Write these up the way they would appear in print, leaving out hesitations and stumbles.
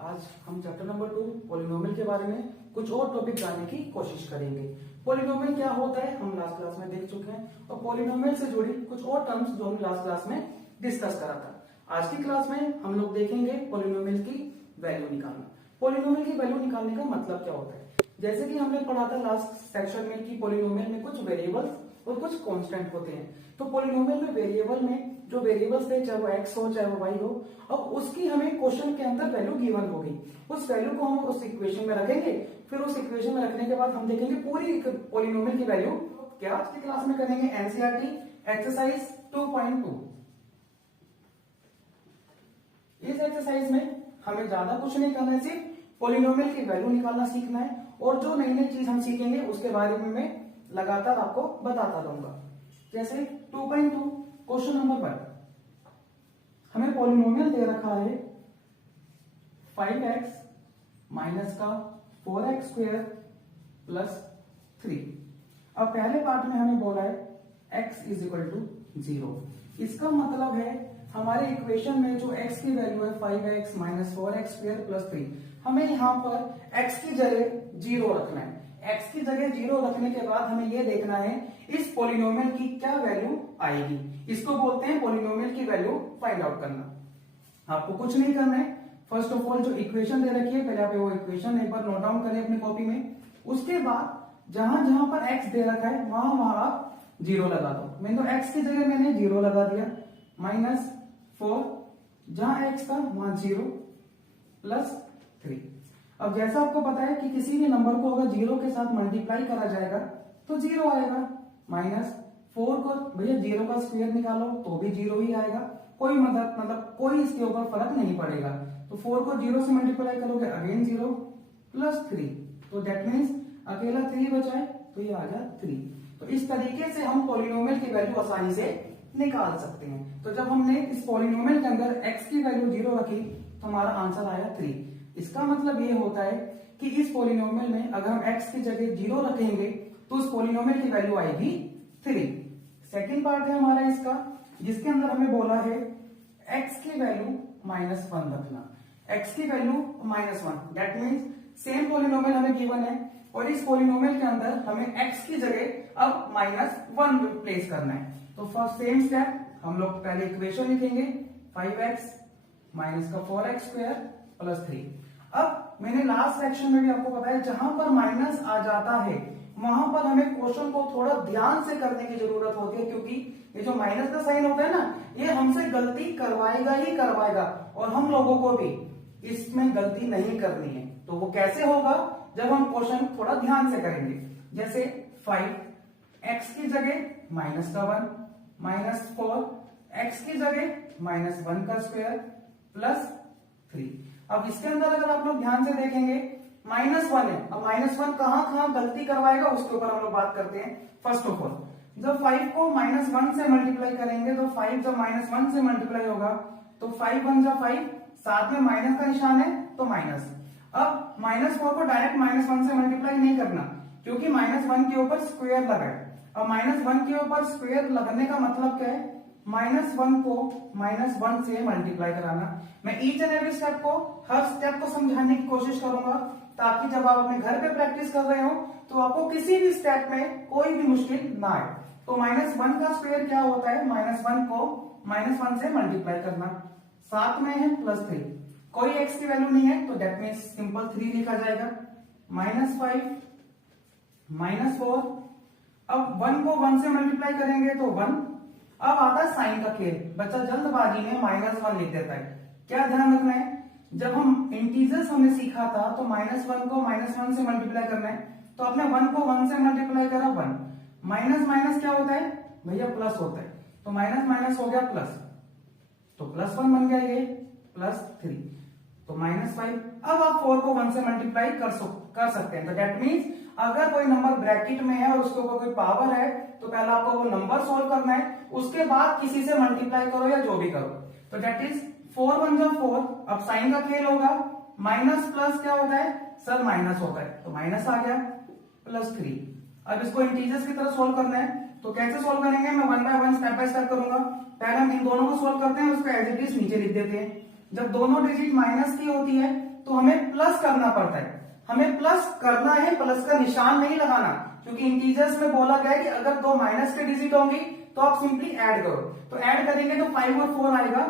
आज हम chapter number 2 polynomial के बारे में कुछ और टॉपिक जानने की कोशिश करेंगे। पॉलिनोमियल क्या होता है हम लास्ट क्लास में देख चुके हैं और पॉलिनोमियल से जुड़ी कुछ और टर्म्स जो हम लास्ट क्लास में डिस्कस करा था। आज की क्लास में हम लोग देखेंगे पॉलिनोमियल की वैल्यू निकालना। पॉलिनोमियल की वैल्यू निकालने का मतलब क्या होता है, जैसे कि हमने पढ़ा था लास्ट सेक्शन में कि पॉलिनोमियल में कुछ वेरिएबल्स और कुछ कांस्टेंट होते हैं। तो पॉलिनोमियल में वेरिएबल में जो वेरिएबल्स थे, चाहे वो x हो चाहे वो y हो, अब उसकी हमें क्वेश्चन के अंदर वैल्यू गिवन होगी। उस वैल्यू को हम उस इक्वेशन में रखेंगे, फिर उस इक्वेशन में रखने के बाद हम देखेंगे पूरी पॉलिनोमियल की वैल्यू क्या। आज की क्लास में करेंगे एनसीईआरटी एक्सरसाइज 2.2। इस एक्सरसाइज में हमें ज्यादा कुछ नहीं करना है, सिर्फ पॉलिनोमियल की वैल्यू निकालना सीखना है और जो नई नई चीज हम सीखेंगे उसके बारे में मैं लगातार आपको बताता रहूंगा। जैसे 2.2 क्वेश्चन नंबर 1, हमें पॉलिनोमियल दे रखा है 5x माइनस का 4x स्क्वायर प्लस 3। अब पहले पार्ट में हमें बोला है x इज इक्वल टू 0। इसका मतलब है हमारे इक्वेशन में जो x की वैल्यू है 5x minus 4x square plus 3, हमें यहाँ पर x की जगह 0 रखना है। x की जगह 0 रखने के बाद हमें यह देखना है इस पॉलिनोमियल की क्या वैल्यू आएगी। इसको बोलते हैं पॉलिनोमियल की वैल्यू फाइंड आउट करना। आपको कुछ नहीं करना है, फर्स्ट ऑफ ऑल जो इक्वेशन दे रखी है पहले आप वो इक्वेशन एक बार नोट डाउन करें अपनी कॉपी में। उसके बाद जहां जहां पर x दे रखा है वहां वहां आप 0 लगा दो। मैंने तो x की जगह मैंने 0 लगा दिया, माइनस 4 जहां x था वहां 0 प्लस 3। अब जैसा आपको पता है कि किसी भी नंबर को अगर 0 के साथ मल्टीप्लाई करा जाएगा तो 0 आएगा। माइनस 4 को भैया 0 का स्क्वायर निकालो तो भी 0 ही आएगा, कोई मतलब कोई इसके ऊपर फर्क नहीं पड़ेगा। तो 4 को 0 से मल्टीप्लाई करोगे अगेन 0 प्लस 3, तो दैट मीन्स अकेला 3 बचा है तो ये आ गया 3। तो इस तरीके से हम पॉलिनोमियल की वैल्यू आसानी से निकाल सकते हैं। तो जब हमने इस पॉलिनोमियल के अंदर x की वैल्यू 0 रखी तो हमारा आंसर आया 3। इसका मतलब ये होता है कि इस पॉलिनोमियल में अगर हम x की जगह 0 रखेंगे तो उस पॉलिनोमियल की वैल्यू आएगी 3। सेकंड पार्ट है हमारा इसका, जिसके अंदर हमें बोला है x की वैल्यू -1 रखना। x की value -1, that means same polynomial हमें गिवन है और इस पॉलिनोमियल के अंदर हमें x की जगह अब -1 प्लेस करना है। तो फर्स्ट सेम स्टेप हम लोग पहले इक्वेशन लिखेंगे 5x माइनस का 4x स्क्वायर प्लस 3। अब मैंने लास्ट सेक्शन में भी आपको बताया जहां पर माइनस आ जाता है वहां पर हमें क्वेश्चन को थोड़ा ध्यान से करने की जरूरत होती है, क्योंकि ये जो माइनस का साइन होता है ना, ये हमसे गलती करवाएगा ही करवाएगा और हम लोगों को भी इसमें गलती नहीं करनी है। तो वो कैसे होगा, जब हम क्वेश्चन थोड़ा ध्यान से करेंगे। जैसे 5x की जगह -1 माइनस 4 x की जगह -1 का स्क्वायर प्लस 3। अब इसके अंदर अगर आप लोग ध्यान से देखेंगे -1 है। अब -1 कहां कहां गलती करवाएगा उसके ऊपर हम लोग बात करते हैं। फर्स्ट ऑफ ऑल जब 5 को -1 से मल्टीप्लाई करेंगे तो 5 जब -1 से मल्टीप्लाई होगा तो 5 1 जा 5, साथ में माइनस का निशान है तो माइनस। अब -4 को डायरेक्ट -1 से मल्टीप्लाई नहीं करना, क्योंकि -1 के ऊपर स्क्वायर लगा है। अब -1 के ऊपर स्क्वायर लगने का मतलब क्या है, -1 को -1 से मल्टीप्लाई कराना। मैं ईच एंड एवरी स्टेप को, हर स्टेप को समझाने की कोशिश करूंगा ताकि जब आप अपने घर पे प्रैक्टिस कर रहे हो तो आपको किसी भी स्टेप में कोई भी मुश्किल ना आए। तो -1 का स्क्वायर क्या होता है, -1 को -1 से मल्टीप्लाई करना, साथ में है +3। कोई x की वैल्यू नहीं है तो दैट मीन्स सिंपल 3 लिखा जाएगा। -5 -4, अब 1 को 1 से मल्टीप्लाई करेंगे तो 1। अब आता है साइन का खेल, बच्चा जल्दबाजी में -1 लिख देता है। क्या ध्यान रखना है, जब हम इंटीजर्स हमने सीखा था तो -1 को -1 से मल्टीप्लाई करना है, तो आपने 1 को 1 से मल्टीप्लाई करा 1, माइनस माइनस क्या होता है भैया प्लस होता है, तो माइनस माइनस हो गया प्लस, तो +1 बन गया ये +3, तो -5। अब आप 4 को 1 से मल्टीप्लाई कर सकते हैं। तो दैट मीन्स अगर कोई नंबर ब्रैकेट में है और उसके ऊपर कोई पावर है तो पहले आपको वो नंबर सोल्व करना है, उसके बाद किसी से मल्टीप्लाई करो या जो भी करो। तो दैट इज 4 1 जा 4। अब साइन का खेल होगा, माइनस प्लस क्या होता है सर, माइनस होता है, तो माइनस आ गया +3। अब इसको इंटीजर्स की तरह सोल्व करना है, तो कैसे सोल्व करेंगे, मैं 1 बाय 1 स्टेप बाय स्टेप करूंगा। पहले हम इन दोनों को सोल्व करते हैं, उसको एज इट इज नीचे लिख देते हैं। जब दोनों डिजिट माइनस की होती है तो हमें प्लस करना पड़ता है। हमें प्लस करना है, प्लस का निशान नहीं लगाना, क्योंकि इंटीजर्स में बोला गया है कि अगर दो माइनस के डिजिट होंगी तो आप सिंपली ऐड करो। तो ऐड करेंगे तो 5 और 4 आएगा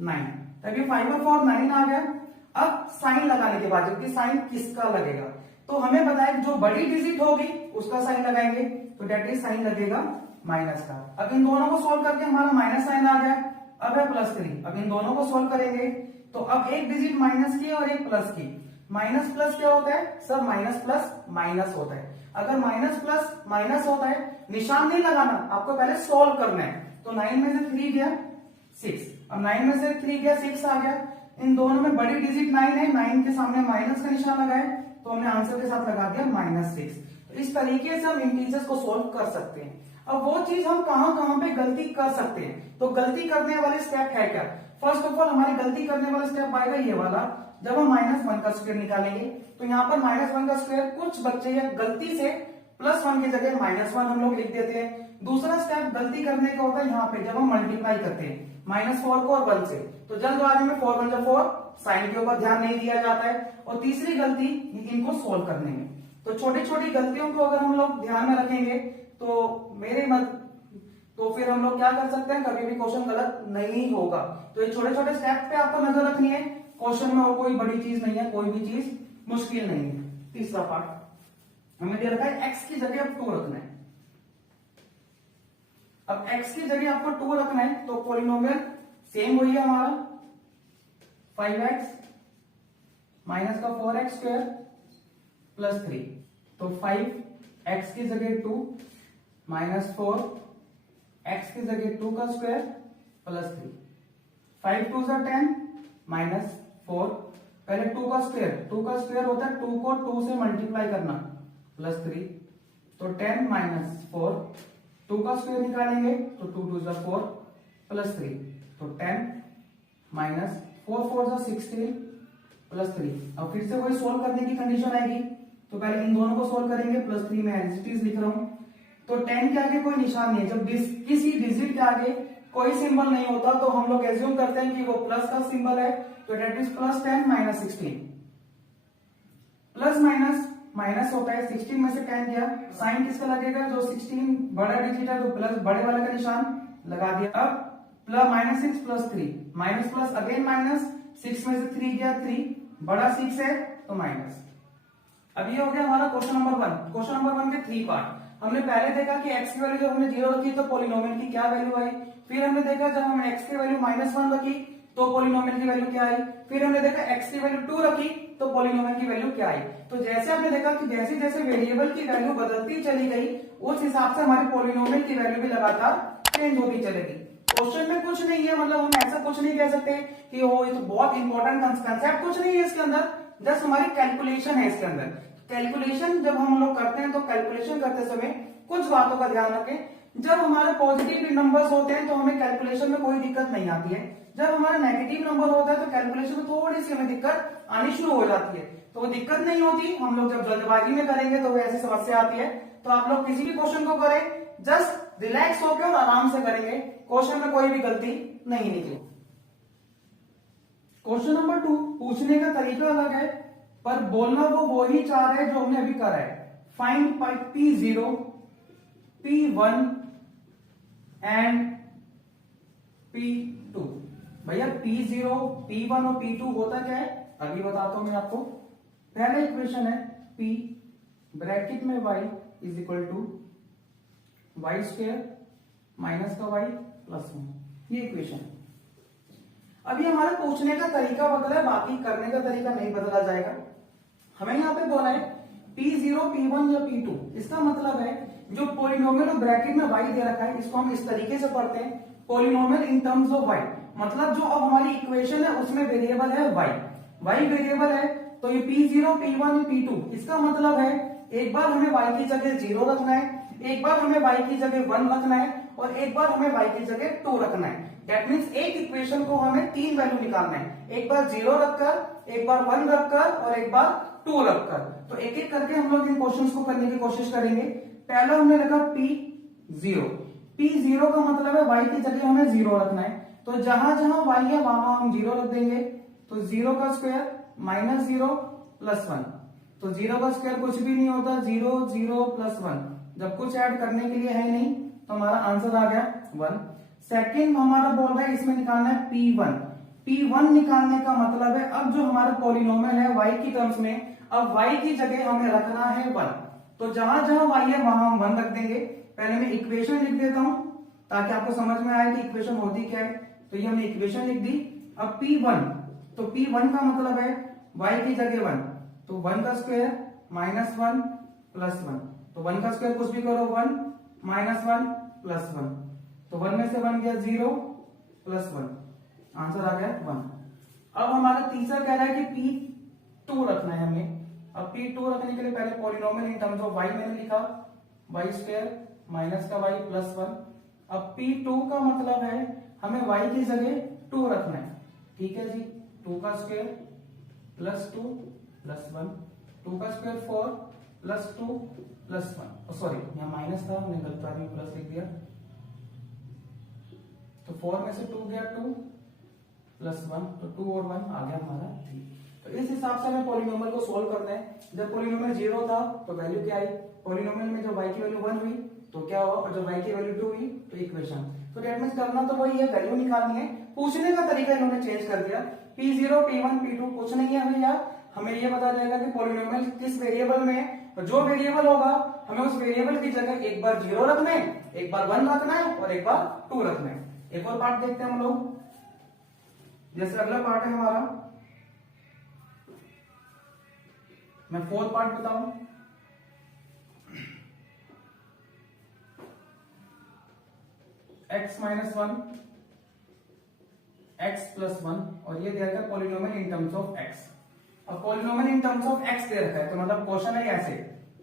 9, तभी 5 और 4 9 आ गया। अब साइन लगाने के बाद, जबकि साइन किसका लगेगा, तो हमें बताया जो बड़ी डिजिट होगी उसका साइन लगाएंगे, तो डेट इज साइन लगेगा माइनस का। अब इन दोनों को सोल्व करके हमारा माइनस साइन आ गया, अब है +3। अब इन दोनों को सोल्व करेंगे तो अब एक डिजिट माइनस की और एक प्लस की। माइनस प्लस क्या होता है सर, माइनस प्लस माइनस होता है। अगर माइनस प्लस माइनस होता है, निशान नहीं लगाना, आपको पहले सोल्व करना है। तो 9 में से 3 गया 6, अब 9 में से 3 गया 6 आ गया। इन दोनों में बड़ी डिजिट 9 है, 9 के सामने माइनस का निशान लगाए तो हमने आंसर के साथ लगा दिया -6। तो इस तरीके से हम इंटीजर्स को सोल्व कर सकते हैं। अब वो चीज हम कहां पे गलती कर सकते हैं, तो गलती करने वाले स्टेप है क्या। फर्स्ट ऑफ ऑल हमारी गलती करने वाला स्टेप आएगा ये वाला, जब हम -1 का स्क्वायर निकालेंगे तो यहाँ पर -1 का स्क्वायर कुछ बच्चे या गलती से +1 की जगह -1 हम लोग लिख देते हैं। दूसरा स्टेप गलती करने का होता है यहाँ पे, जब हम मल्टीप्लाई करते हैं -4 को और 1 से, तो जल्दबाजी में 4 1 4 साइन के ऊपर ध्यान नहीं दिया जाता है। और तीसरी गलती इनको सोल्व करने में। तो छोटी छोटी गलतियों को अगर हम लोग ध्यान में रखेंगे तो फिर हम लोग क्या कर सकते हैं, कभी भी क्वेश्चन गलत नहीं होगा। तो ये छोटे छोटे स्टेप पे आपको नजर रखनी है, क्वेश्चन में और कोई बड़ी चीज नहीं है, कोई भी चीज मुश्किल नहीं है। तीसरा पार्ट हमें दे रखा है x की जगह अब 2 रखना है। अब x की जगह आपको 2 रखना है, तो पॉलिनोमियल सेम वही है हमारा 5x माइनस का 4x स्क्वायर प्लस 3। तो 5x की जगह 2 -4 x की जगह 2 का स्क्वायर प्लस 3। 5 2 10 -4, पहले 2 का स्क्वायर होता है 2 को 2 से मल्टीप्लाई करना +3, तो 10 -4, 2 का स्क्वायर निकालेंगे तो 2 2 4 +3, तो 10 -4 4 16 +3। अब फिर से वही सोल्व करने की कंडीशन आएगी, तो पहले इन दोनों को सोल्व करेंगे, +3 में एज इट इज लिख रहा हूं। तो 10 के आगे कोई निशान नहीं है, जब किसी डिजिट के आगे कोई सिंबल नहीं होता तो हम लोग एज्यूम करते हैं कि वो प्लस का सिंबल है, तो that is +10 -16। Plus minus minus होता है, 16 में से 10 गया, साइन किसका लगेगा, जो 16 बड़ा डिजिट है तो प्लस बड़े वाले का निशान लगा दिया। अब -6 +3 माइनस प्लस अगेन माइनस, 6 में से 3 गया 3, बड़ा 6 है तो माइनस। अब ये हो गया हमारा क्वेश्चन नंबर 1। क्वेश्चन नंबर 1 के 3 पार्ट। हमने पहले देखा कि x की वैल्यू जब हमने 0 रखी तो पॉलिनोमियल की क्या वैल्यू आई। फिर हमने देखा जब हमने x की वैल्यू -1 रखी तो पॉलिनोमियल की वैल्यू क्या आई। फिर हमने देखा x की वैल्यू 2 रखी तो पॉलिनोमियल की वैल्यू क्या आई। तो जैसे आपने देखा कि जैसे जैसे वेरिएबल की वैल्यू बदलती चली गई, उस हिसाब से हमारी पॉलिनोमियल की वैल्यू भी लगातार चेंज होती चलेगी। क्वेश्चन में कुछ नहीं है, मतलब हम ऐसा कुछ नहीं कह सकते कि वो ये तो बहुत इंपॉर्टेंट कंसेप्ट कुछ नहीं है इसके अंदर, जस्ट हमारी कैलकुलेशन है इसके अंदर। कैलकुलेशन जब हम लोग करते हैं तो कैलकुलेशन करते समय कुछ बातों का ध्यान रखें। जब हमारे पॉजिटिव नंबर्स होते हैं तो हमें कैलकुलेशन में कोई दिक्कत नहीं आती है। जब हमारा नेगेटिव नंबर होता है तो कैलकुलेशन में थोड़ी सी हमें दिक्कत आनी शुरू हो जाती है। तो वो दिक्कत नहीं होती, हम लोग जब जल्दबाजी में करेंगे तो वो ऐसी समस्या आती है। तो आप लोग किसी भी क्वेश्चन को करें जस्ट रिलैक्स होकर और आराम से करेंगे, क्वेश्चन में कोई भी गलती नहीं निकली। क्वेश्चन नंबर 2 पूछने का तरीका अलग है पर बोलना वो वही चाह रहे जो हमने अभी करा है। Find P0 P1 and P2। भैया P0 P1 और P2 होता क्या है अभी बताता हूं मैं आपको। पहला इक्वेशन है P ब्रैकेट में y is equal to Y square minus का y प्लस 1, ये इक्वेशन है। अभी हमारे पूछने का तरीका बदला है, बाकी करने का तरीका नहीं बदला जाएगा। हमें यहाँ पे बोला है P0 P1 या P2। इसका मतलब है जो पॉलिनोमियल और ब्रैकेट में y दे रखा है इसको हम इस तरीके से पढ़ते हैं, polynomial in terms of y। मतलब जो अब हमारी इक्वेशन है उसमें वेरिएबल है y वेरिएबल है, तो ये P0 P1 P2। इसका मतलब है एक बार हमें y की जगह 0 रखना है, एक बार हमें y की जगह 1 रखना है और एक बार हमें y की जगह 2 रखना है। दैट मीन्स एक इक्वेशन को हमें 3 वैल्यू निकालना है, एक बार 0 रखकर, एक बार 1 रखकर और एक बार 2 रखकर। तो एक एक करके हम लोग इन क्वेश्चंस को करने की कोशिश करेंगे। पहला हमने रखा P0। P0 का मतलब है y की जगह हमें 0 रखना है, तो जहां जहां y है वहां हम 0 रख देंगे। तो 0 का स्क्वायर -0 + 1। तो 0 का स्क्वायर कुछ भी नहीं होता, 0 0 + 1। जब कुछ ऐड करने के लिए है नहीं तो हमारा आंसर आ गया 1। सेकंड हमारा बोल रहा है इसमें निकालना है P1। P1 निकालने का मतलब है अब जो हमारा पॉलिनोमियल है y की टर्म्स में, अब y की जगह हमें रखना है 1। तो जहां जहां y है वहां हम 1 रख देंगे। पहले मैं इक्वेशन लिख देता हूं ताकि आपको समझ में आए कि इक्वेशन होती क्या है। तो ये हमने इक्वेशन लिख दी। अब P1, तो P1 का मतलब है y की जगह 1, तो 1 का स्क्वायर -1 + 1। तो 1 का स्क्वायर कुछ भी करो, 1 -1 + 1। तो 1 में से 1 गया 0 + 1, आंसर आ गया 1। अब हमारा तीसरा कह रहा है कि P2 रखना है हमें। अब P2 रखने के लिए पहले polynomial in terms of y मैंने लिखा, y² माइनस का y + 1। अब P2 का मतलब है हमें y की जगह 2 रखना है। ठीक है जी, 2 का स्क्वायर +2 + 1, 2 का स्क्वायर 4 + 2 + 1। सॉरी यहाँ माइनस था, हमने गलती में प्लस लिख दिया। तो 4 में से 2 गया 2 + 1, तो 2 और 1 आ गया हमारा 3। तो इस हिसाब से हमें पॉलिनोमियल को सोल्व करना है। जब पॉलिनोमियल 0 था तो वैल्यू क्या आई, पॉलिनोमियल में जब y की वैल्यू 1 हुई तो क्या हुआ, और जब y की वैल्यू 2 हुई तो इक्वेशन। तो दैट मींस करना तो वही है, वैल्यू निकालनी है। पूछने का तरीका इन्होंने चेंज कर दिया, P0 P1 P2 कुछ नहीं है भैया, हमें ये पता जाएगा कि पॉलिनोमियल किस वेरिएबल में है, और जो वेरिएबल होगा हमें उस वेरिएबल की जगह एक बार 0 रखना है, एक बार 1 रखना है और एक बार 2 रखना है। एक और पार्ट देखते हैं हम लोग। जैसे अगला पार्ट है हमारा, मैं 4th पार्ट बताऊं। x - 1 x + 1 और ये दे रखा है polynomial in terms of x। अब polynomial in terms of x दे रखा है तो मतलब क्वेश्चन है ऐसे,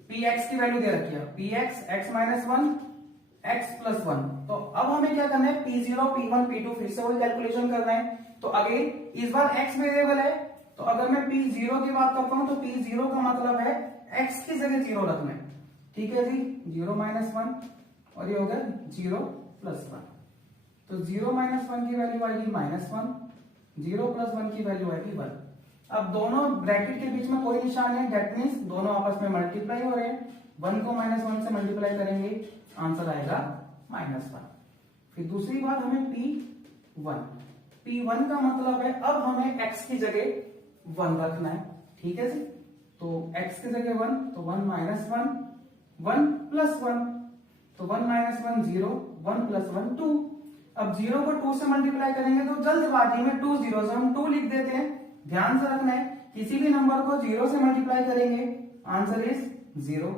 px की वैल्यू दे रखी है, px x - 1 x + 1। तो अब हमें क्या करना है, P0 P1 P2 फिर से वही कैलकुलेशन करना है। तो अगेन इस बार x वेरिएबल है, तो अगर मैं P0 की बात करता हूं तो P0 का मतलब है x की जगह 0 रखना है। ठीक है जी, 0 - 1 और ये हो गया 0 + 1। तो 0 - 1 की वैल्यू आएगी -1, 0 + 1 की वैल्यू आएगी 1। अब दोनों ब्रैकेट के बीच में कोई निशान है, दैट मींस दोनों आपस में मल्टीप्लाई हो रहे हैं। 1 को -1 से मल्टीप्लाई करेंगे, आंसर आएगा -1। फिर दूसरी बात, हमें P1 का मतलब है अब हमें x की जगह 1 रखना है। ठीक है जी, तो x की जगह 1, तो 1 - 1 1 + 1, तो 1 - 1 0, 1 + 1 2। अब 0 को 2 से मल्टीप्लाई करेंगे तो जल्दबाजी में 2 0 से हम 2 लिख देते हैं। ध्यान से रखना है, किसी भी नंबर को 0 से मल्टीप्लाई करेंगे, आंसर इज 0।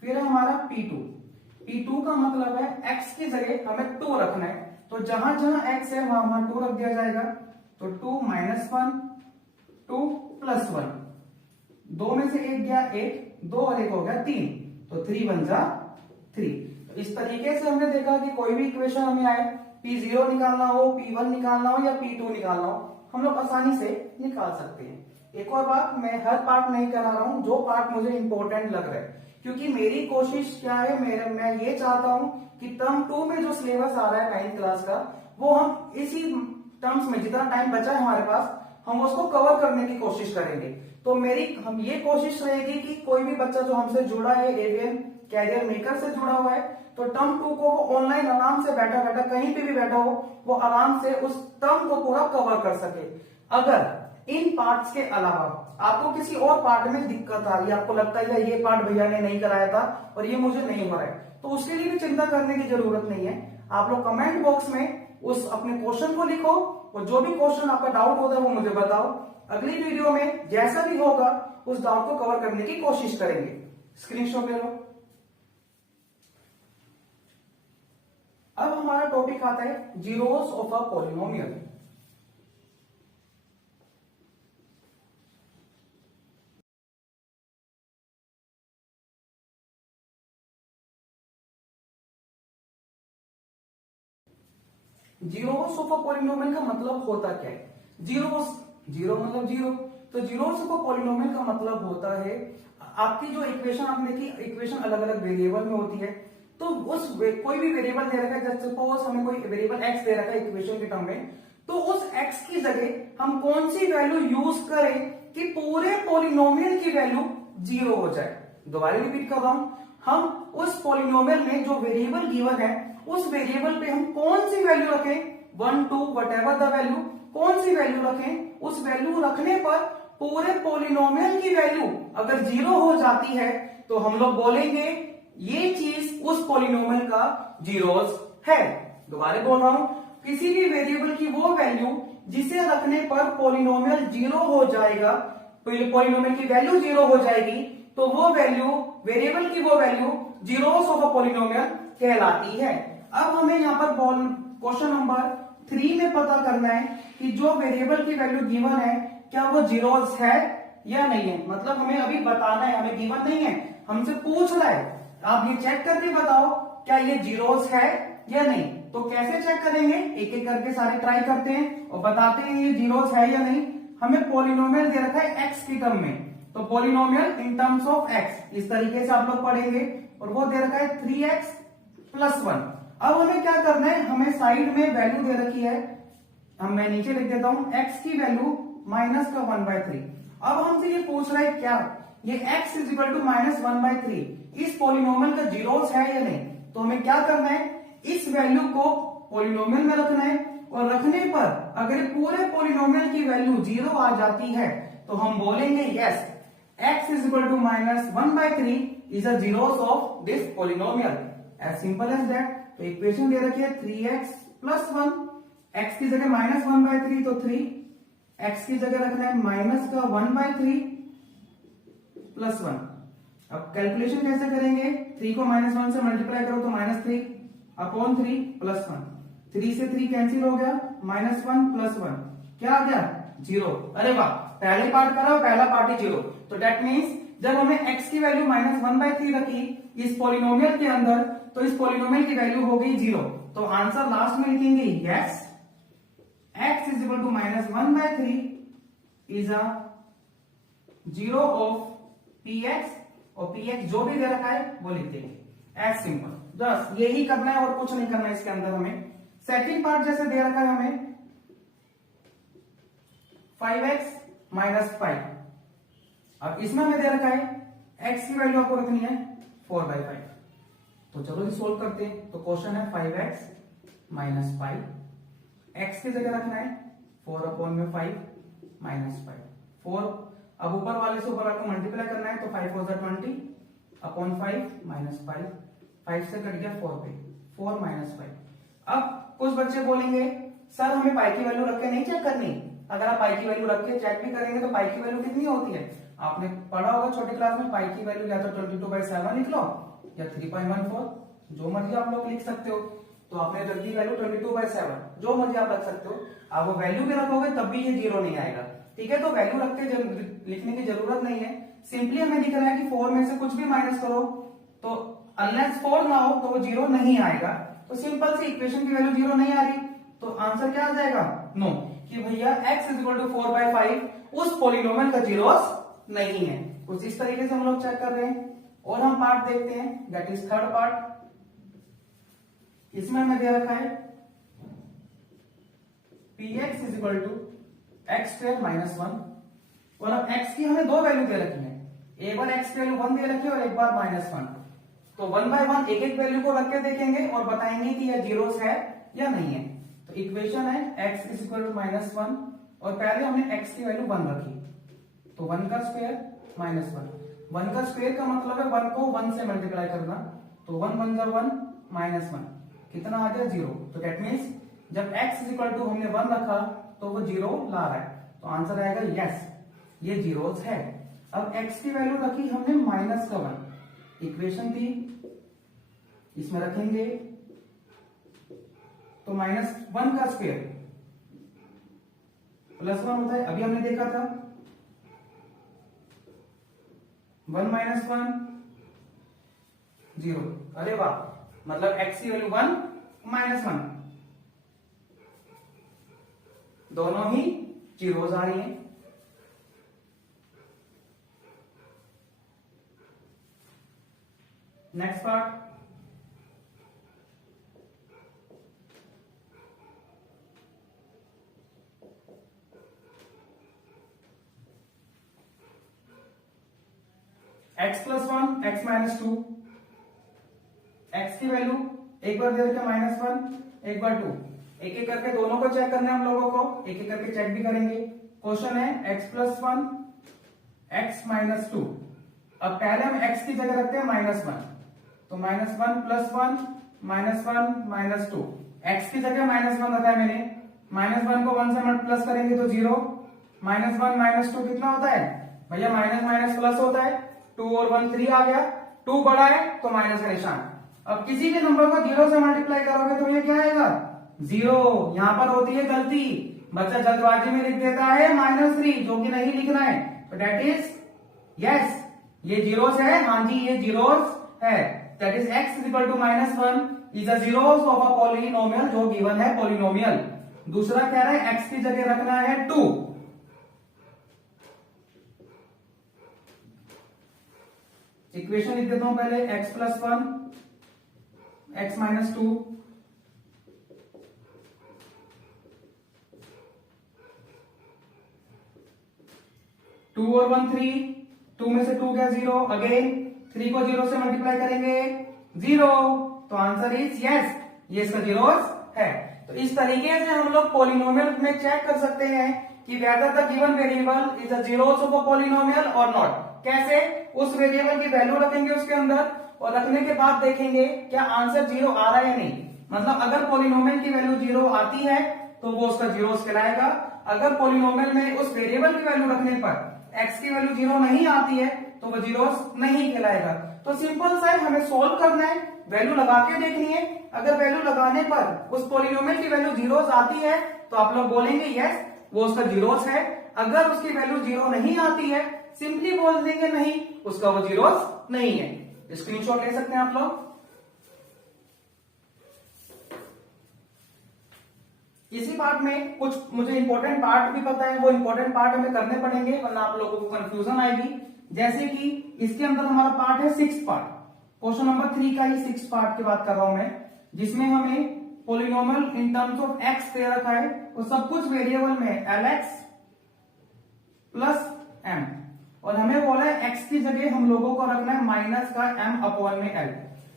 फिर हमारा P2 का मतलब है x की जगह हमें 2 रखना है, तो जहां जहां x है वहां 2 रख दिया जाएगा। तो 2 - 1 2 + 1, 2 में से 1 गया 1, 2 और 1 हो गया 3, तो 3 बन जा 3। तो इस तरीके से हमने देखा कि कोई भी इक्वेशन हमें आए, P0 निकालना हो, P1 निकालना हो या P2 निकालना हो, हम लोग आसानी से निकाल सकते हैं। एक और बात, मैं हर पार्ट नहीं करा रहा हूं, जो पार्ट मुझे इंपॉर्टेंट लग रहा है, क्योंकि मेरी कोशिश क्या है, मैं ये चाहता हूं कि टर्म 2 में जो सिलेबस आ रहा है 9th क्लास का, वो हम इसी टर्म्स में जितना टाइम बचा है हमारे पास, हम उसको कवर करने की कोशिश करेंगे। तो हम ये कोशिश रहेगी कि कोई भी बच्चा जो हमसे जुड़ा है, एवीएम कैरियर मेकर से जुड़ा हुआ है, तो टर्म 2 को वो ऑनलाइन आराम से बैठा बैठा कहीं पे भी बैठा हो, वो आराम से उस टर्म को पूरा कवर कर सके। अगर इन पार्ट्स के अलावा आपको किसी और पार्ट में दिक्कत आ रही है, आपको लगता है ये पार्ट भैया ने नहीं कराया था और ये मुझे नहीं हो रहा है, तो उसके लिए भी चिंता करने की जरूरत नहीं है। आप लोग कमेंट बॉक्स में उस अपने क्वेश्चन को लिखो और जो भी क्वेश्चन आपका डाउट होता है वो मुझे बताओ। अगली वीडियो में जैसा भी होगा उस डाउट को कवर करने की कोशिश करेंगे। स्क्रीनशॉट ले लो। अब हमारा टॉपिक आता है zeros of a polynomial. Zeros of a polynomial का मतलब होता क्या है? जीरो मतलब जीरो, तो जीरोस ऑफ अ पॉलिनोमियल का मतलब होता है आपकी जो इक्वेशन आपने देखी, इक्वेशन अलग अलग वेरिएबल में होती है, तो कोई भी वेरिएबल दे रखा है, जैसे सपोज हमें कोई वेरिएबल x दे रखा है इक्वेशन के टर्म में, तो उस x की जगह हम कौन सी वैल्यू यूज करें कि पूरे पॉलिनोमियल की वैल्यू 0 हो जाए। दोबारा रिपीट कर रहा हूं, हम उस पॉलिनोमियल में जो वेरिएबल गिवन है उस वेरिएबल पे हम कौन सी वैल्यू रखें, 1 2 वटेवर द वैल्यू, कौन सी वैल्यू रखें, उस वैल्यू रखने पर पूरे पॉलिनोमियल की वैल्यू अगर 0 हो जाती है तो हम लोग बोलेंगे ये चीज उस पॉलिनोमियल का जीरोस है। दोबारा बोल रहा हूं, किसी भी वेरिएबल की वो वैल्यू जिसे रखने पर पॉलिनोमियल 0 हो जाएगा, पॉलिनोमियल की वैल्यू 0 हो जाएगी, तो वो वैल्यू, वेरिएबल की वो value zeros of a polynomial कहलाती है। अब हमें यहाँ पर क्वेश्चन नंबर 3 में पता करना है कि जो वेरिएबल की वैल्यू गिवन है क्या वो जीरोस है या नहीं है। मतलब हमें अभी बताना है, हमें गिवन नहीं है, हमसे पूछ रहा है, आप ये चेक करके बताओ क्या ये जीरोस है या नहीं। तो कैसे चेक करेंगे, एक एक करके सारे ट्राई करते हैं और बताते हैं ये जीरोस है या नहीं। हमें पॉलिनोमियल दे रखा है एक्स की टर्म में, तो polynomial in terms of x इस तरीके से आप लोग पढ़ेंगे, और वो दे रखा है 3x + 1। अब हमें क्या करना है, हमें साइड में वैल्यू दे रखी है, मैं नीचे लिख देता हूं, x की वैल्यू -1/3। अब हमसे ये पूछ रहा है क्या ये x = -1/3 इस पॉलिनोमियल का जीरोस है या नहीं। तो हमें क्या करना है, इस वैल्यू को पॉलिनोमियल में रखना है, और रखने पर अगर पूरे पॉलिनोमियल की वैल्यू 0 आ जाती है तो हम बोलेंगे yes, x = -1/3 is a zeros of this polynomial, as simple as that। तो इक्वेशन दे रखी है 3x + 1, x की जगह -1/3 तो 3, x की जगह रखना है -1/3 + 1। अब कैलकुलेशन कैसे करेंगे, 3 को -1 से मल्टीप्लाई करो तो -3/3 + 1, 3 से 3 कैंसिल हो गया, -1 + 1 क्या आ गया, 0। अरे वाह, पहले पार्ट करा, पहला पार्ट ही 0। तो डेट मीन्स जब हमें x की वैल्यू -1/3 रखी इस पॉलिनोमियल के अंदर, तो इस पॉलिनोमियल की वैल्यू हो गई 0। तो आंसर लास्ट में लिखेंगे yes, x = -1/3 is a zero of px, और px जो भी दे रखा है वो लिख देंगे। एज सिंपल, बस यही करना है और कुछ नहीं करना है इसके अंदर। हमें सेकंड पार्ट जैसे दे रखा है हमें 5x - 5, अब इसमें हमें दे रखा है x की वैल्यू आपको रखनी है 4/5। तो चलो जी सोल्व करते हैं। तो क्वेश्चन है 5x - 5, x की जगह रखना है 4/5 - 5, 4। अब ऊपर वाले से ऊपर वाले को मल्टीप्लाई करना है, तो 5 4 = 20/5 - 5, 5 से कट गया 4 पे, 4 - 5। अब कुछ बच्चे बोलेंगे सर हमें पाई की वैल्यू रख के नहीं चेक करनी। अगर आप पाई की वैल्यू रख के चेक भी करेंगे तो पाई की वैल्यू कितनी होती है, आपने पढ़ा होगा छोटी क्लास में, पाई की वैल्यू या तो 22/7 लिख लो या 3.14, जो मर्जी आप लोग लिख सकते हो। तो आपने रख दी वैल्यू 22/7, जो मर्जी आप रख सकते हो। आप वो वैल्यू भी रखोगे तब भी ये 0 नहीं आएगा, ठीक है। तो वैल्यू रख के लिखने की जरूरत नहीं है, सिंपली हमें दिख रहा है कि 4 में से कुछ भी माइनस करो तो अनलेस 4 ना हो तो वो 0 नहीं आएगा। तो सिंपल सी इक्वेशन की वैल्यू 0 नहीं आ रही, तो आंसर क्या आ जाएगा, नो, कि भैया x = 4/5 उस पॉलिनोमियल का जीरोस नहीं है। कुछ इस तरीके से हम लोग चेक कर रहे हैं। और हम पार्ट देखते हैं, दैट इज थर्ड पार्ट। इसमें हमें दे रखा है px = x² - 1, और अब x की हमें दो वैल्यू दे रखी है, एक बार x की वैल्यू 1 दे रखी है और एक बार -1। तो 1/1 एक एक वैल्यू को रख के देखेंगे और बताएंगे कि यह जीरोस है या नहीं है। तो इक्वेशन है x = -1, और पहले हमने x की वैल्यू 1 रखी, तो 1 का स्क्वायर -1, 1 का स्क्वायर का मतलब है 1 को 1 से मल्टीप्लाई करना, तो 1 1 जा 1 -1 कितना आ गया, 0। तो दैट मीन्स जब x = हमने 1 रखा तो वो 0 ला रहा है, तो आंसर आएगा यस, ये जीरोस है। अब x की वैल्यू रखी हमने -1, इक्वेशन थी, इसमें रखेंगे तो -1 का स्क्वायर +1 होता है, अभी हमने देखा था 1 - 1 0। अरे वाह, मतलब x की वैल्यू 1 -1 दोनों ही जीरोस आ रही हैं। Next part, x plus one X minus to, x की वैल्यू एक बार दे रखे माइनस वन, एक बार टू, एक एक करके दोनों को चेक करना है हम लोगों को, एक एक करके चेक भी करेंगे। क्वेश्चन है x plus one X minus to. अब पहले हम x की जगह रखते हैं माइनस वन, तो minus one plus one minus one minus two, x की जगह माइनस वन रखा है मैंने, माइनस वन को वन से प्लस करेंगे तो zero, minus one minus two कितना होता है भैया, माइनस माइनस प्लस होता है, टू और वन थ्री आ गया, टू बड़ा है तो माइनस का निशान। अब किसी भी नंबर को जीरो से मल्टीप्लाई करोगे तो ये क्या आएगा, जीरो। यहां पर होती है गलती, बच्चा जल्दबाजी में लिख देता है माइनस थ्री, जो कि नहीं लिखना है, तो डेट इज यस, ये जीरोस है, हाँ जी ये जीरोस है, that is x is equal to minus one is a zeros of a polynomial जो गिवन है पॉलिनोमियल। दूसरा कह रहा है x की जगह रखना है टू, इक्वेशन लिख देता हूं पहले, x plus one X minus two, two और वन थ्री, टू में से टू गया जीरो, अगेन थ्री को जीरो से मल्टीप्लाई करेंगे जीरो, तो आंसर इज यस, ये इसका जीरोस है। तो इस तरीके से हम लोग पॉलिनोमियल में चेक कर सकते हैं कि whether the given variable is a zeros of a polynomial और नॉट। कैसे, उस वेरिएबल की वैल्यू रखेंगे उसके अंदर और रखने के बाद देखेंगे क्या आंसर जीरो आ रहा है या नहीं। मतलब अगर पॉलिनोमियल की वैल्यू जीरो आती है तो वो उसका जीरोस कहलाएगा, अगर पॉलिनोमियल में उस वेरिएबल की वैल्यू रखने पर x की वैल्यू जीरो नहीं आती है तो वो जीरोस नहीं कहलाएगा। तो सिंपल सा है, हमें सोल्व करना है, वैल्यू लगा के देखनी है, अगर वैल्यू लगाने पर उस पॉलिनोमियल की वैल्यू जीरोस आती है तो आप लोग बोलेंगे यस वो उसका जीरोस है, अगर उसकी वैल्यू जीरो नहीं आती है सिंपली बोल देंगे नहीं उसका वो जीरोस नहीं है। स्क्रीनशॉट ले सकते हैं आप लोग। इसी पार्ट में कुछ मुझे इंपॉर्टेंट पार्ट भी पता है, वो इंपॉर्टेंट पार्ट हमें करने पड़ेंगे वरना आप लोगों को कंफ्यूजन आएगी। जैसे कि इसके अंदर हमारा पार्ट है सिक्स पार्ट, क्वेश्चन नंबर 3 का ही सिक्स पार्ट की बात कर रहा हूं मैं, जिसमें हमें polynomial in terms of X दे रखा है और सब कुछ वेरिएबल में एलएक्स प्लस एम, और हमें बोला है एक्स की जगह हम लोगों को रखना है माइनस का एम अपॉन में एल।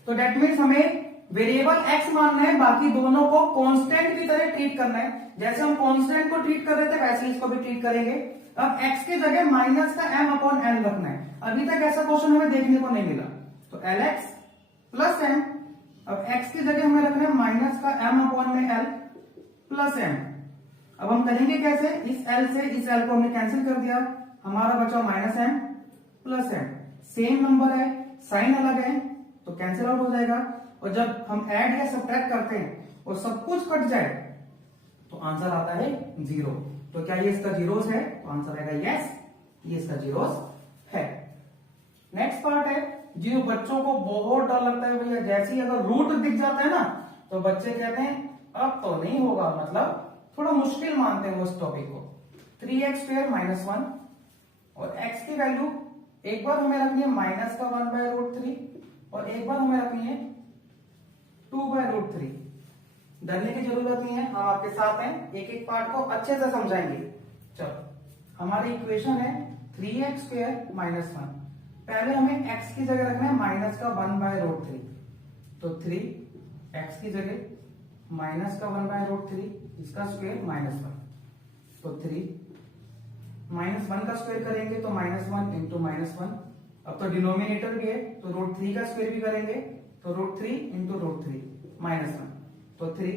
तो डेट मीन्स हमें वेरिएबल एक्स मानना है, बाकी दोनों को कांस्टेंट की तरह ट्रीट करना है, जैसे हम कांस्टेंट को ट्रीट कर रहे थे वैसे इसको भी ट्रीट करेंगे। अब एक्स की जगह माइनस का एम अपॉन एल रखना है, अभी तक ऐसा क्वेश्चन हमें देखने को नहीं मिला, तो एल एक्स प्लस एम, अब एक्स की जगह हमें रखना है माइनस का एम अपॉन में एल प्लस एम। अब हम करेंगे कैसे, इस एल से इस एल को हमने कैंसिल कर दिया, हमारा बचा minus M plus M, same number है साइन अलग है तो कैंसिल आउट हो जाएगा, और जब हम ऐड या सब्ट्रैक्ट करते हैं और सब कुछ कट जाए तो आंसर आता है जीरो। तो क्या ये इसका जीरोस है, तो आंसर आएगा यस ये इसका जीरोस है। नेक्स्ट पार्ट है जो बच्चों को बहुत डर लगता है भैया, जैसे ही अगर रूट दिख जाता है ना तो बच्चे कहते हैं अब तो नहीं होगा, मतलब थोड़ा मुश्किल मानते हैं उस टॉपिक को। 3x स्क्वायर माइनस वन और x की वैल्यू एक बार हमें रखनी है माइनस का 1/√3 और एक बार हमें रखनी है 2/√3। डरने की जरूरत नहीं है, हम आपके साथ हैं, एक एक पार्ट को अच्छे से समझाएंगे। चलो हमारी इक्वेशन है 3x स्क्वायर माइनस वन, पहले हमें x की जगह रखना है माइनस का 1/√3, तो 3x की जगह माइनस का 1/√3 इसका स्क्वायर माइनस वन, तो 3 माइनस वन का स्क्वायर करेंगे तो minus one into minus one, अब तो डिनोमिनेटर भी है तो √3 का स्क्वायर भी करेंगे तो √3 इंटू √3 माइनस वन, तो 3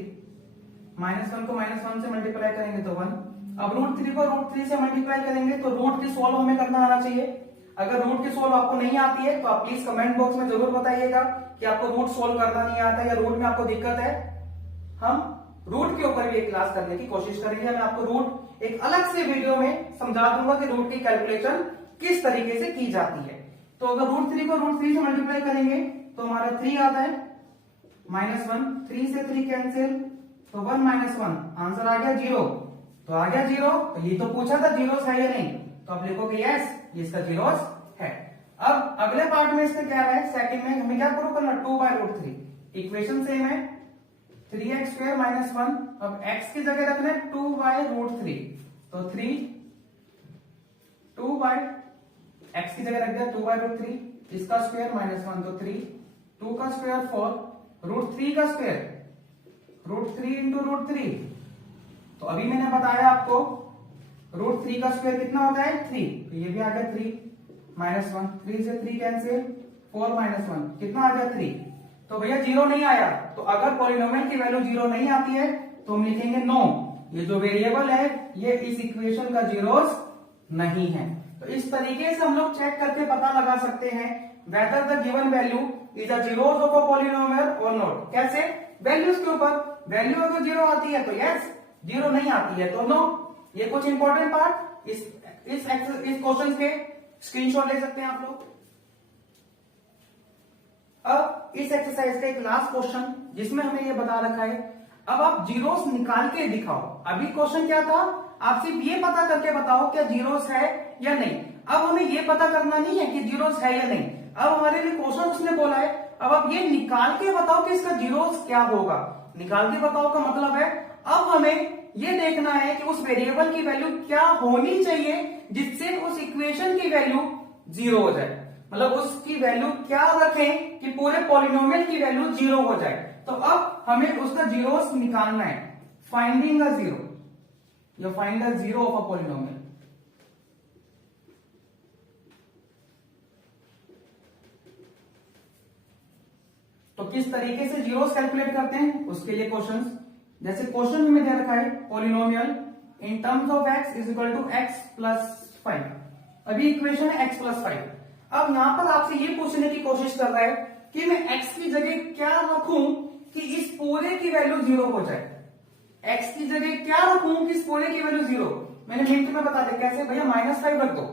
माइनस वन को माइनस वन से मल्टीप्लाई करेंगे तो 1, अब √3 को √3 से मल्टीप्लाई करेंगे तो रूट की सोल्व हमें करना आना चाहिए। अगर रूट की सोल्व आपको नहीं आती है तो आप प्लीज कमेंट बॉक्स में जरूर बताइएगा कि आपको रूट सोल्व करना नहीं आता या रूट में आपको दिक्कत है, हम रूट के ऊपर भी एक क्लास करने की कोशिश करेंगे। मैं आपको रूट एक अलग से वीडियो में समझा दूंगा कि रूट की कैलकुलेशन किस तरीके से की जाती है। तो अगर √3 को √3 से मल्टीप्लाई करेंगे तो हमारा 3 आता है माइनस वन, 3 से 3 कैंसिल तो 1 माइनस वन, आंसर आ गया 0। तो आ गया 0, तो ये तो पूछा था जीरोस है या नहीं, तो आप लिखोगे यस ये इसका जीरोस है। अब अगले पार्ट में इससे क्या है, सेकंड में हमें क्या प्रूव करना, 2/√3, इक्वेशन सेम है 3x स्क्वायर माइनस वन, अब x की जगह रखना है 2/√3, तो 3 2 बाय x की जगह रख दिया 2/√3, इसका स्क्वायर -1 तो 3, 2 का स्क्वायर 4, √3 का स्क्वायर √3 इंटू √3। तो अभी मैंने बताया आपको √3 का स्क्वायर कितना होता है 3, तो ये भी आ गया 3 -1, 3 से 3 कैंसिल, 4 -1 कितना आ गया 3। तो भैया 0 नहीं आया, तो अगर पॉलिनोमियल की वैल्यू 0 नहीं आती है तो हम लिखेंगे नो, ये जो वेरिएबल है ये इस इक्वेशन का जीरोस नहीं है। तो इस तरीके से हम लोग चेक करके पता लगा सकते हैं whether the given value is a zeros of a polynomial or not। कैसे? वैल्यूज के ऊपर, वैल्यू अगर 0 आती है तो यस, 0 नहीं आती है तो नो। ये कुछ इंपॉर्टेंट पार्ट इस क्वेश्चन के स्क्रीनशॉट ले सकते हैं आप लोग। अब इस एक्सरसाइज का एक लास्ट क्वेश्चन जिसमें हमें ये बता रखा है, अब आप जीरोस निकाल के दिखाओ। अभी क्वेश्चन क्या था, आप सिर्फ ये पता करके बताओ क्या जीरोस है या नहीं। अब हमें ये पता करना नहीं है कि जीरोस है या नहीं, अब हमारे लिए क्वेश्चन उसने बोला है अब आप ये निकाल के बताओ कि इसका जीरोस क्या होगा। निकाल के बताओ का मतलब है अब हमें ये देखना है कि उस वेरिएबल की वैल्यू क्या होनी चाहिए जिससे उस इक्वेशन की वैल्यू 0 हो जाए। मतलब उसकी वैल्यू क्या रखें कि पूरे पॉलिनोमियल की वैल्यू 0 हो जाए। तो अब हमें उसका जीरोस निकालना है, फाइंडिंग अ जीरो, या find a zero of a polynomial. तो किस तरीके से जीरोस कैलकुलेट करते हैं उसके लिए क्वेश्चंस, जैसे क्वेश्चन में दे रखा है polynomial in terms of x is equal to x plus 5। अभी इक्वेशन है x प्लस 5। अब यहां पर आपसे ये पूछने की कोशिश कर रहा है कि मैं x की जगह क्या रखूं कि इस पूरे की वैल्यू 0 हो जाए। x की जगह क्या रखूं कि इस पूरे की वैल्यू 0। मैंने मिनट में बता दिया कैसे, भैया -5 रख दो।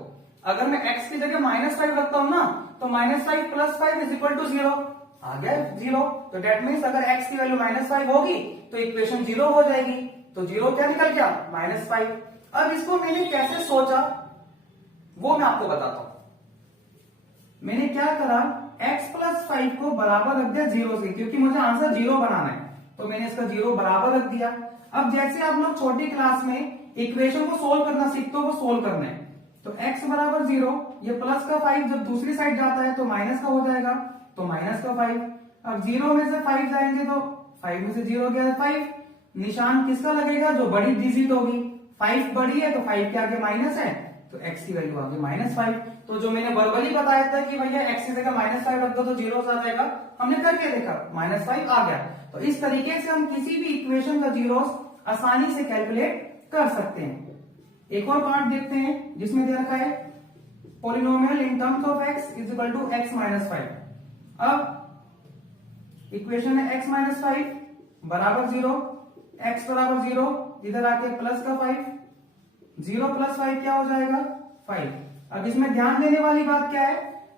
अगर मैं x की जगह -5 रखता हूं ना तो -5 प्लस 5 इज इक्वल टू 0 आ गया 0। तो डेट मीन्स अगर x की वैल्यू -5 होगी तो इक्वेशन 0 हो जाएगी। तो 0 क्या निकल गया -5। अब इसको मैंने कैसे सोचा वो मैं आपको बताता हूं। मैंने क्या करा, x प्लस 5 को बराबर रख दिया 0 से, क्योंकि मुझे आंसर 0 बनाना है तो मैंने इसका 0 बराबर रख दिया। अब जैसे आप लोग छोटी क्लास में इक्वेशन को सोल्व करना सीखते हो वो सोल्व करना है। तो x बराबर 0, ये प्लस का 5 जब दूसरी साइड जाता है तो माइनस का हो जाएगा, तो माइनस का 5। अब 0 में से 5 जाएंगे तो 5 में से 0 गया 5, निशान किसका लगेगा जो बड़ी डिजिट होगी। 5 बड़ी है तो 5 के आगे माइनस है तो x की वैल्यू आ गई -5। तो जो मैंने वर्बली बताया था कि भैया x की जगह -5 रख दो तो 0 आ जाएगा, हमने करके देखा -5 आ गया। तो इस तरीके से हम किसी भी इक्वेशन का जीरोस आसानी से कैलकुलेट कर सकते हैं। एक और पार्ट देखते हैं जिसमें दे रखा है polynomial in terms of x is equal to x minus 5। अब इक्वेशन है x माइनस 5 बराबर 0, x बराबर 0, इधर आके प्लस का 5, 0 प्लस 5 क्या हो जाएगा 5। अब इसमें ध्यान देने वाली बात क्या है,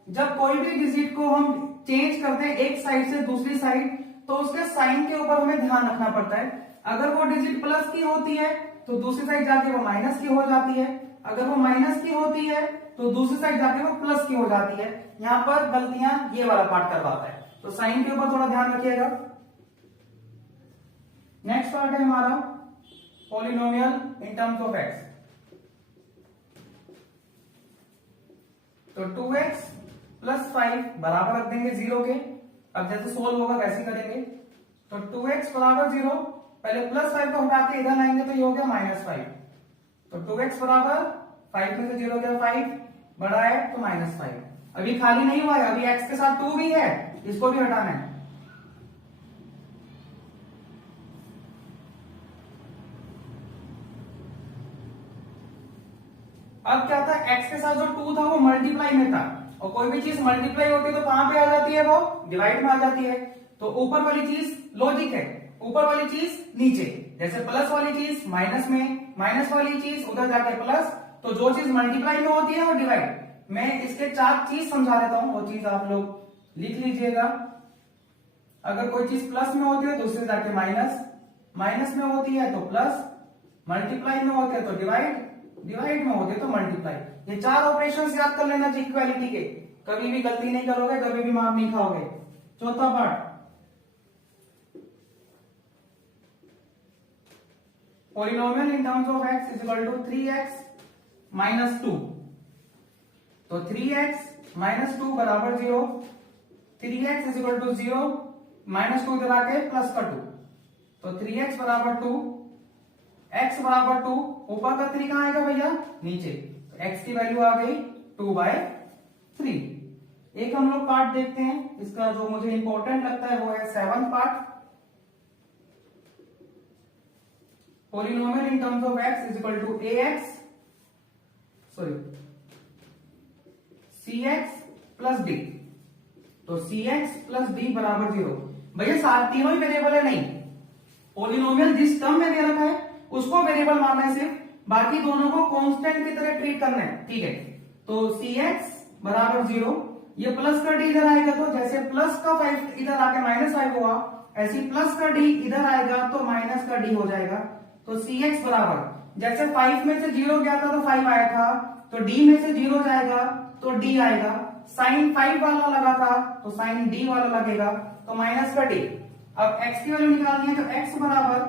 जब कोई भी डिजिट को हम चेंज करते हैं एक साइड से दूसरी साइड तो उसके साइन के ऊपर हमें ध्यान रखना पड़ता है। अगर वो डिजिट प्लस की होती है तो दूसरी साइड जाके वो माइनस की हो जाती है, अगर वो माइनस की होती है तो दूसरी साइड जाके वो प्लस की हो जाती है। यहां पर गलतियां ये वाला पार्ट करवाता है, तो साइन के ऊपर थोड़ा ध्यान रखिएगा। नेक्स्ट पार्ट है हमारा polynomial in terms of x। तो 2x प्लस 5 बराबर रख देंगे 0 के। अब जैसे सोल्व होगा वैसे करेंगे। तो 2x बराबर 0, पहले प्लस 5 को हटा के इधर लाएंगे तो ये हो गया -5। तो 2x बराबर 5 में से 0 गया 5, बड़ा है तो -5। अभी खाली नहीं हुआ है, अभी x के साथ 2 भी है, इसको भी हटाना है। अब क्या था, x के साथ जो 2 था वो मल्टीप्लाई में था, और कोई भी चीज मल्टीप्लाई होती है तो कहां पे आ जाती है, वो डिवाइड में आ जाती है। तो ऊपर वाली चीज लॉजिक है, ऊपर वाली चीज नीचे, जैसे प्लस वाली चीज माइनस में, माइनस वाली चीज उधर जाके प्लस, तो जो चीज मल्टीप्लाई में होती है वो डिवाइड। मैं इसके 4 चीज समझा देता हूं, वो चीज आप लोग लिख लीजिएगा। अगर कोई चीज प्लस में होती है तो उससे जाके माइनस, माइनस में होती है तो प्लस, मल्टीप्लाई में होती है तो डिवाइड, डिवाइड में होते तो मल्टीप्लाई। ये 4 ऑपरेशंस याद कर लेना जी इक्वालिटी के, कभी भी गलती नहीं करोगे, कभी भी मार नहीं खाओगे। चौथा part polynomial in terms of x is equal to 3x minus 2। तो 3x -2 बराबर 0, 3x इज इक्वल टू 0, -2 इधर आके प्लस का 2, तो 3x बराबर 2, x बराबर 2, ऊपर का 3 कहां आएगा भैया, नीचे, तो x की वैल्यू आ गई 2/3। एक हम लोग पार्ट देखते हैं, इसका जो मुझे इंपॉर्टेंट लगता है वो है 7th part, polynomial in terms of x is equal to cx plus d, तो cx plus d बराबर 0। भैया साथ तीनों ही वेरिएबल है, नहीं, पोलिनोमियल जिस टर्म में दे रखा है उसको वेरिएबल मानना है सिर्फ, बाकी दोनों को कांस्टेंट की तरह ट्रीट करना है, ठीक है। तो cx बराबर 0, ये प्लस का d इधर आएगा, तो जैसे प्लस का 5 इधर आके -5 हुआ, ऐसी प्लस का d इधर आएगा तो माइनस का d हो जाएगा। तो cx बराबर, जैसे 5 में से 0 गया था तो 5 आया था, तो d में से 0 जाएगा तो d आएगा, साइन 5 वाला लगा था तो साइन d वाला लगेगा, तो माइनस का d। अब x की वैल्यू निकालनी है, तो x बराबर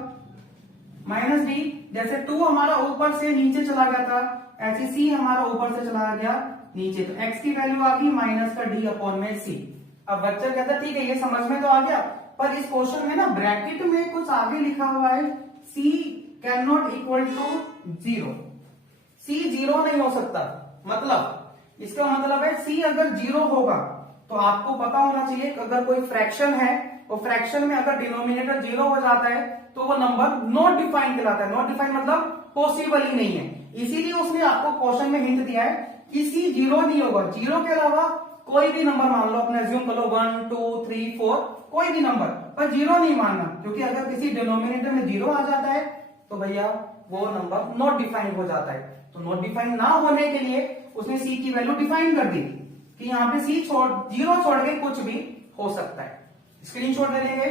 -d, जैसे 2 हमारा ऊपर से नीचे चला गया था, ऐसे c हमारा ऊपर से चला गया नीचे, तो x की वैल्यू आ गई माइनस का d अपॉन में c। अब बच्चा कहता है ठीक है ये समझ में तो आ गया, पर इस क्वेश्चन में ना ब्रैकेट में कुछ आगे लिखा हुआ है, c can not equal to 0, c 0 नहीं हो सकता। मतलब इसका मतलब है c अगर 0 होगा तो आपको पता होना चाहिए कि अगर कोई फ्रैक्शन है, वो फ्रैक्शन में अगर डिनोमिनेटर 0 हो जाता है तो वो नंबर नॉट डिफाइंड कहलाता है। नॉट डिफाइंड मतलब पॉसिबल ही नहीं है, इसीलिए उसने आपको क्वेश्चन में हिंट दिया है कि c 0 नहीं होगा। 0 के अलावा कोई भी नंबर मान लो, अपने अज्यूम कर लो 1 2 3 4 कोई भी नंबर, पर 0 नहीं मानना, क्योंकि अगर किसी डिनोमिनेटर में 0 आ जाता है तो भैया वो नंबर नॉट डिफाइंड हो जाता है। तो नॉट डिफाइंड ना होने के लिए उसने c की वैल्यू डिफाइन कर दी कि यहाँ पे c 0 छोड़ के कुछ भी हो सकता है। स्क्रीनशॉट ले लेंगे।